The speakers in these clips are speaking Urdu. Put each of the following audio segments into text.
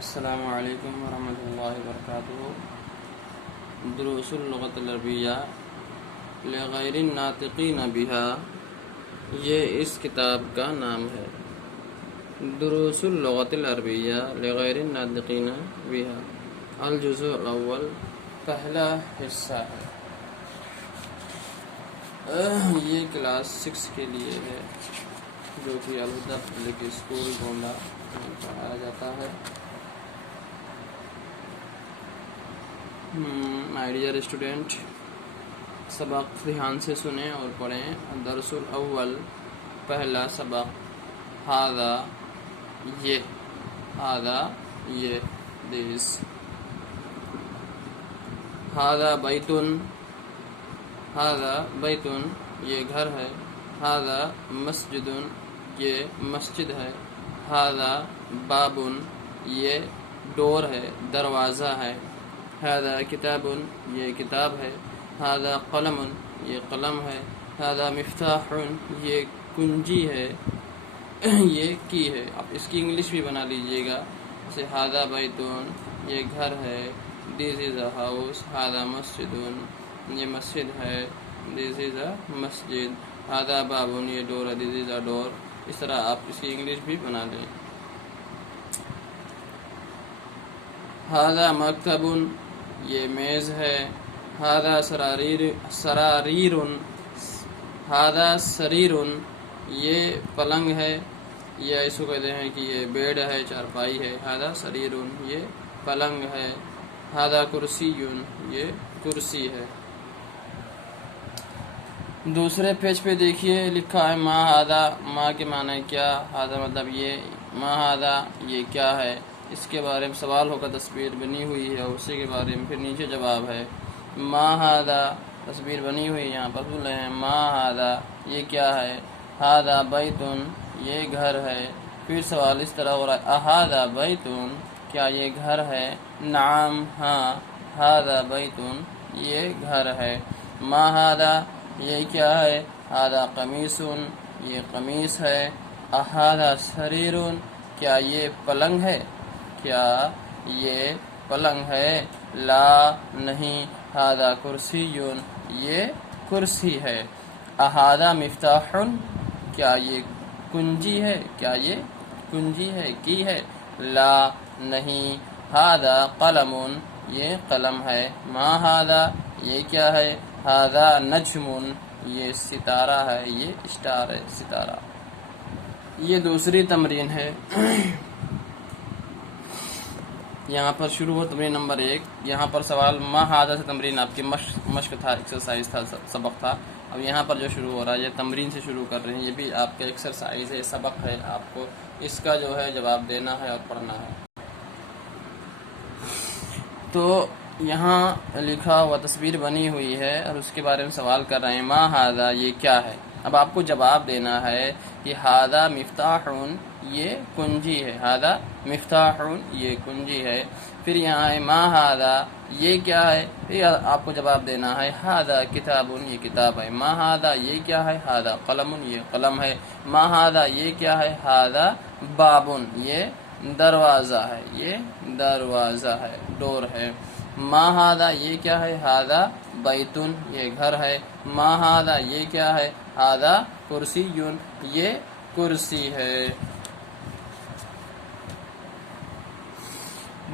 السلام علیکم ورحمۃ اللہ وبرکاتہ۔ دروس اللغۃ العربیہ لغیر الناطقین بہا، یہ اس کتاب کا نام ہے۔ دروس اللغۃ العربیہ لغیر الناطقین بہا، الجزء الاول، پہلا حصہ ہے۔ یہ کلاس 6 کے لیے ہے، جو کہ الہدیٰ پبلک اسکول گونڈہ میں پڑھایا جاتا ہے۔ مائی ڈیئر اسٹوڈنٹ، سبق دھیان سے سنیں اور پڑھیں۔ درس الاول، پہلا سبق، ہذا یہ، دس، ہذا بیتن، یہ گھر ہے۔ ہذا مسجد، یہ مسجد ہے۔ ہذا باب، یہ ڈور ہے، دروازہ ہے۔ ہذا کتاب، یہ کتاب ہے۔ ہذا قلم، یہ قلم ہے۔ ہذا مفتاح، یہ کنجی ہے، یہ کی ہے۔ آپ اس کی انگلش بھی بنا لیجئے گا، جیسے ہذا بیتن، یہ گھر ہے۔ دس از اے ہاؤس۔ ہذا مسجد، یہ مسجد ہے۔ دس از اے مسجد۔ ہذا باب، یہ ڈور ہے۔ دس از اے ڈور۔ اس طرح آپ اس کی انگلش بھی بنا لیں۔ ہذا مکتب، یہ میز ہے۔ ہذا سراریر، ہذا سریر، یہ پلنگ ہے، یا اس کو کہتے ہیں کہ یہ بیڈ ہے، چارپائی ہے۔ ہذا سریر، یہ پلنگ ہے۔ ہذا کرسی، یہ کرسی ہے۔ دوسرے پیج پہ دیکھیے، لکھا ہے ما ہذا، ما کے معنی کیا، ہذا مطلب یہ، ما ہذا یہ کیا ہے۔ اس کے بارے میں سوال ہوگا، تصویر بنی ہوئی ہے، اور اسی کے بارے میں پھر نیچے جواب ہے۔ ما ہذا، تصویر بنی ہوئی، یہاں پر بول رہے ہیں ما ہذا، یہ کیا ہے۔ ہذا بیتن، یہ گھر ہے۔ پھر سوال اس طرح ہو رہا ہے، اہذا بیتن، کیا یہ گھر ہے۔ نعم، ہاں، ہذا بیتن، یہ گھر ہے۔ ما ہذا، یہ کیا ہے۔ ہذا قمیص، یہ قمیص ہے۔ اہذا سریر، کیا یہ پلنگ ہے، کیا یہ پلنگ ہے۔ لا، نہیں۔ ہذا کرسی، یہ کرسی ہے۔ اہذا مفتاح، کیا یہ کنجی ہے، کیا یہ کنجی ہے، کی ہے۔ لا، نہیں۔ ہذا قلم، یہ قلم ہے۔ ما ہذا، یہ کیا ہے۔ ہذا نجم، یہ ستارہ ہے، یہ اسٹار ہے، ستارہ۔ یہ دوسری تمرین ہے۔ یہاں پر شروع ہو تمرین نمبر 1۔ یہاں پر سوال ما ہذا سے تمرین آپ کی مشق تھا، ایکسرسائز تھا، سبق تھا۔ اب یہاں پر جو شروع ہو رہا ہے، یہ تمرین سے شروع کر رہے ہیں، یہ بھی آپ کا ایکسرسائز ہے، سبق ہے، آپ کو اس کا جو ہے جواب دینا ہے اور پڑھنا ہے۔ تو یہاں لکھا ہوا تصویر بنی ہوئی ہے، اور اس کے بارے میں سوال کر رہے ہیں، ما ہذا، یہ کیا ہے۔ اب آپ کو جواب دینا ہے کہ ہذا مفتاح، یہ کنجی ہے۔ ہذا مفتاح، یہ کنجی ہے۔ پھر یہاں ہے ما ہذا، یہ کیا ہے۔ پھر آپ کو جواب دینا ہے ہذا کتاب، یہ کتاب ہے۔ ما ہذا، یہ کیا ہے۔ ہذا قلم، یہ قلم ہے۔ ما ہذا، یہ کیا ہے۔ ہذا باب، یہ دروازہ ہے، یہ دروازہ ہے، ڈور ہے۔ ما ہذا، یہ کیا ہے۔ ہذا بیتن، یہ گھر ہے۔ ما ہذا، یہ کیا ہے۔ ہذا کرسی، یہ کرسی ہے۔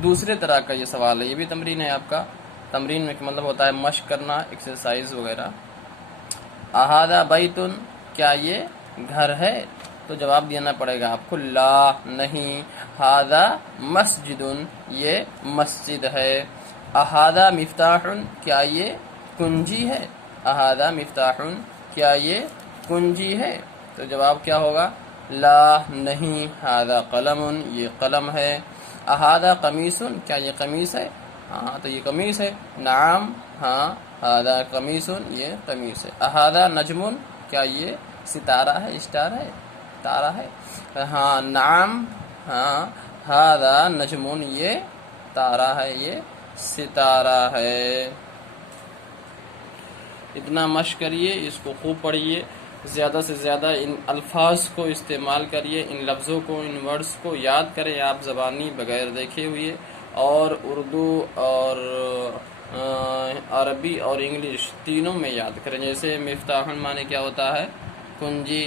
دوسرے طرح کا یہ سوال ہے، یہ بھی تمرین ہے آپ کا۔ تمرین میں مطلب ہوتا ہے مشق کرنا، ایکسرسائز وغیرہ۔ اہذا بیتن، کیا یہ گھر ہے، تو جواب دینا پڑے گا آپ کو لا، نہیں۔ ہذا مسجد، یہ مسجد ہے۔ اہذا مفتاح، کیا یہ کنجی ہے۔ اہذا مفتاح، کیا یہ کنجی ہے، تو جواب کیا ہوگا۔ لا، نہیں۔ ہذا قلم، یہ قلم ہے۔ اہذا قمیص، کیا یہ قمیص ہے۔ ہاں، تو یہ قمیص ہے۔ نعم، ہاں، ہذا قمیص، یہ قمیص ہے۔ اہذا نجم، کیا یہ ستارہ ہے، اسٹار ہے، تارہ ہے۔ ہاں، نعم، ہاں، ہذا نجم، یہ تارہ ہے، یہ ستارہ ہے۔ اتنا مشق کریے، اس کو خوب پڑھیے، زیادہ سے زیادہ ان الفاظ کو استعمال کریے، ان لفظوں کو، ان ورڈز کو یاد کریں آپ زبانی بغیر دیکھے ہوئے، اور اردو اور عربی اور انگلش تینوں میں یاد کریں۔ جیسے مفتاح معنی کیا ہوتا ہے؟ کنجی،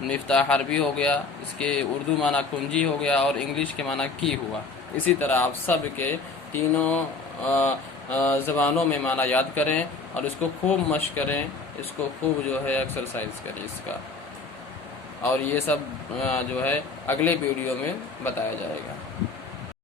مفتاح عربی ہو گیا، اس کے اردو معنی کنجی ہو گیا، اور انگلش کے معنی کی ہوا۔ اسی طرح آپ سب کے تینوں زبانوں میں معنی یاد کریں اور اس کو خوب مشق کریں، اس کو خوب جو ہے ایکسرسائز کریں اس کا، اور یہ سب جو ہے اگلے ویڈیو میں بتایا جائے گا۔